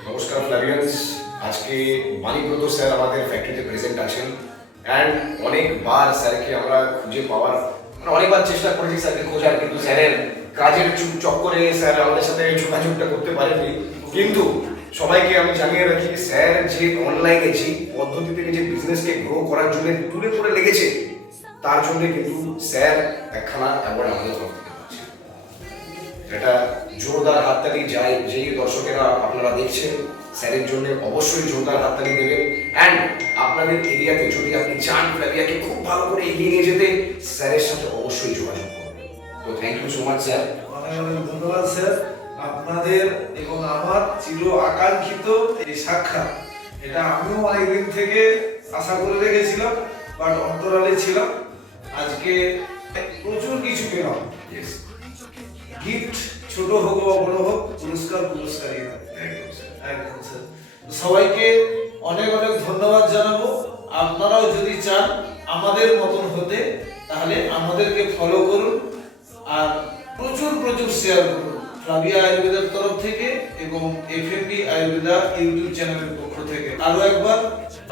নমস্কার ফ্লাভিয়ান্স, আজকে মানিব্রত স্যার আমাদের ফ্যাক্টরিতে প্রেজেন্ট আছেন অ্যান্ড অনেকবার স্যারকে আমরা খুঁজে পাওয়ার অনেকবার চেষ্টা করেছি স্যারকে খোঁজার, কিন্তু স্যারের কাজের চক্করে স্যার আমাদের সাথে যোগাযোগটা করতে পারেননি। কিন্তু সবাইকে আমি জানিয়ে রাখি, স্যার যে অনলাইনে যে পদ্ধতি থেকে যে বিজনেসকে গ্রো করার জন্য দূরে পড়ে লেগেছে, তার জন্য কিন্তু স্যার একখানা অ্যাওয়ার্ড আমাদের তরফ থেকে পাচ্ছে। এটা জোরদার হাততালি যায়, যেই দর্শকেরা আপনারা দেখছেন স্যারের জন্য অবশ্যই জোরদার হাততালি দেবেন। অ্যান্ড আপনাদের এরিয়াতে যদি আপনি চান ফ্লাভিয়াকে খুব ভালো করে এগিয়ে নিয়ে যেতে, স্যারের সাথে অবশ্যই যোগাযোগ করবেন। তো thank you so much sir. অনেক অনেক ধন্যবাদ স্যার। আপনাদের এবং আমার চির আকাঙ্ক্ষিত এই সাক্ষাৎ, এটা আমিও অনেকদিন থেকে আশা করে রেখেছিলাম, বাট অন্তরালে ছিলাম। আজকে প্রচুর কিছু পেলাম। গিফট ছোট হোক বা বড় হোক, পুরস্কারই হয়। একদম স্যার। সবাইকে অনেক অনেক ধন্যবাদ জানাবো। আপনারাও যদি চান আমাদের মতন হতে, তাহলে আমাদেরকে ফলো করুন আর প্রচুর প্রচুর শেয়ার করুন ফ্লাভিয়া আয়ুর্বেদার তরফ থেকে এবং এফএমডি আয়ুর্বেদা ইউটিউব চ্যানেলের পক্ষ থেকে। আরো একবার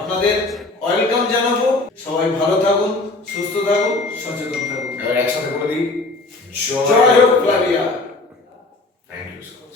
আপনাদের ওয়েলকাম জানাবো। সবাই ভালো থাকুন, সুস্থ থাকুন, সচেতন থাকুন। এবার একসাথে বলে দিই, জয় হোক ফ্লাভিয়া। Thank you sir.